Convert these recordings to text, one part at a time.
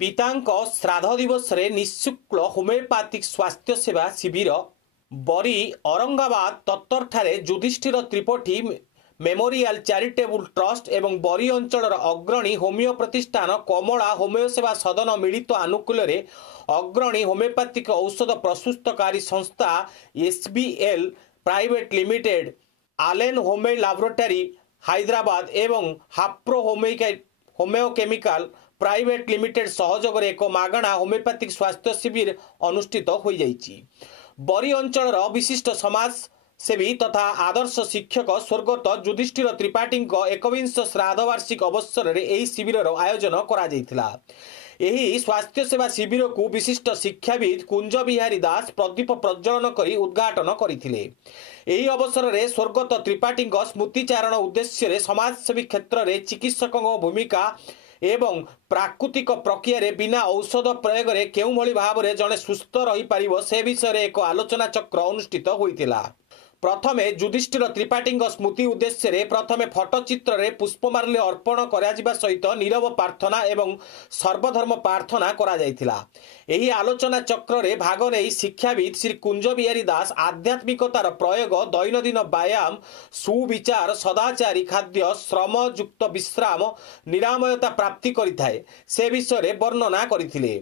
पिताଙ୍କ श्राद्ध दिवस रे निःशुल्क होमियोपैथिक स्वास्थ्य सेवा शिविर बरी औरंगाबाद तत्तर ठारे Yudhishthir Tripathi memorial charitable trust एवं बरी अंचल अग्रणी होमियो प्रतिष्ठान कमला होमियो सेवा सदन मिलित आनुकूल्य रे अग्रणी होमियोपैथिक औषध प्रस्तुतकारी संस्था SBL private limited Allen homeo laboratory Hyderabad एवं Hapro homeo chemical private limited सहयोग एक मागणा होमियोपैथिक स्वास्थ्य शिविर अनुष्ठित हो जाइछि। बरी अंचल विशिष्ट समाज सेवी तथा आदर्श शिक्षक स्वर्गत युधिष्ठिर त्रिपाठी एकविंश श्राद्ध वार्षिक अवसर में यह शिविर आयोजन करा। एही स्वास्थ्य सेवा शिविर को विशिष्ट शिक्षाविद कुंज बिहारी दास प्रदीप प्रज्वलन कर उद्घाटन करथिले। एही अवसर में स्वर्गत त्रिपाठी स्मृतिचारण उद्देश्य समाजसेवी क्षेत्र में चिकित्सकों भूमिका एवं प्राकृतिक प्रक्रिया बिना औषध प्रयोग में केउं भली भाव में जड़े सुस्थ रही पारिबो से विषय में एक आलोचना चक्र अनुष्ठित होइतिला। प्रथमे युधिष्ठिर त्रिपाठी स्मृति उद्देश्य रे प्रथमे फटोचित्र रे पुष्पमाल्य अर्पण करा सहित नीरव प्रार्थना एवं सर्वधर्म प्रार्थना करा जायतिला। एही आलोचना चक्र रे भाग नहीं शिक्षाविद श्री कुंज बिहारी दास आध्यात्मिकतार प्रयोग दैनंदिन व्यायाम सुविचार सदाचारी खाद्य श्रम युक्त विश्राम निरामयता प्राप्ति करिथाए से विषय रे वर्णना करथिले।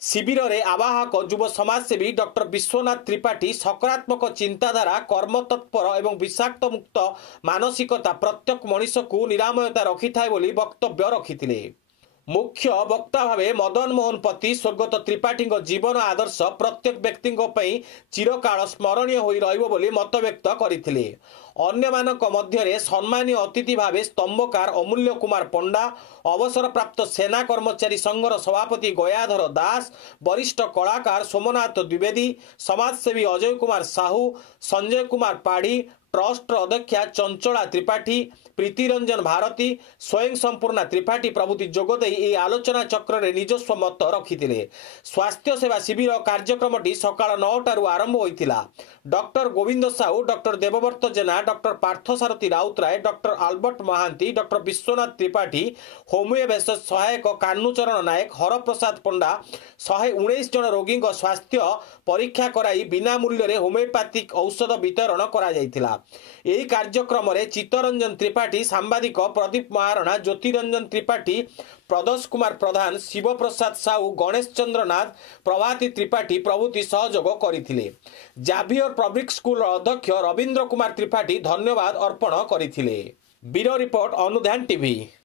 शिविर रे आवाहक युव समाजसेवी डॉक्टर विश्वनाथ त्रिपाठी सकारात्मक चिंताधारा कर्म तत्पर एवं विषाक्त मुक्त मानसिकता प्रत्येक मनीष को निरामयता रखि थाए बोली वक्तव्य रखिथिले। मुख्य वक्ता भावे मदन मोहन पति स्वर्गत त्रिपाठी जीवन आदर्श प्रत्येक व्यक्ति चिरकाल स्मरणीय होई रहिबो बोली मत व्यक्त करथिले। अन्य मानक मध्यरे सम्मानीय अतिथि भावे स्तंभकार अमूल्य कुमार पंडा अवसर प्राप्त सेना कर्मचारी संघर सभापति गयाधर दास वरिष्ठ कलाकार सोमनाथ द्विवेदी समाजसेवी अजय कुमार साहू संजय कुमार पाढ़ी ट्रस्ट अध्यक्षा चंचला त्रिपाठी प्रीतिरंजन भारती स्वयं संपूर्णा त्रिपाठी प्रभृति जोगदे यह आलोचना चक्र में निजस्व मत रखिथिले। स्वास्थ्य सेवा शिविर कार्यक्रमटी सकाळ 9टारू आरंभ होइतिला। Doctor Govind Sahu doctor Debabrata Jena doctor Parthasarathi Routray doctor Albert Mohanty doctor Biswanath Tripathi homeo भेषज सहायक कान्नुचरण नायक हरप्रसाद पंडा 119 जन रोगी स्वास्थ्य परीक्षा कराई बिना मूल्य होमियोपैथिक औषध वितरण करा जायतिला। यही कार्यक्रम में चित्तरंजन त्रिपाठी सांबादिक प्रदीप महारणा ज्योतिरंजन त्रिपाठी प्रदोष कुमार प्रधान शिव प्रसाद साहू गणेश चंद्र नाथ प्रभाती त्रिपाठी प्रभृति सहयोग करथिले। जाभियर पब्लिक स्कूल अध्यक्ष रवींद्र कुमार त्रिपाठी धन्यवाद अर्पण करथिले। Bureau report Anudhyan TV.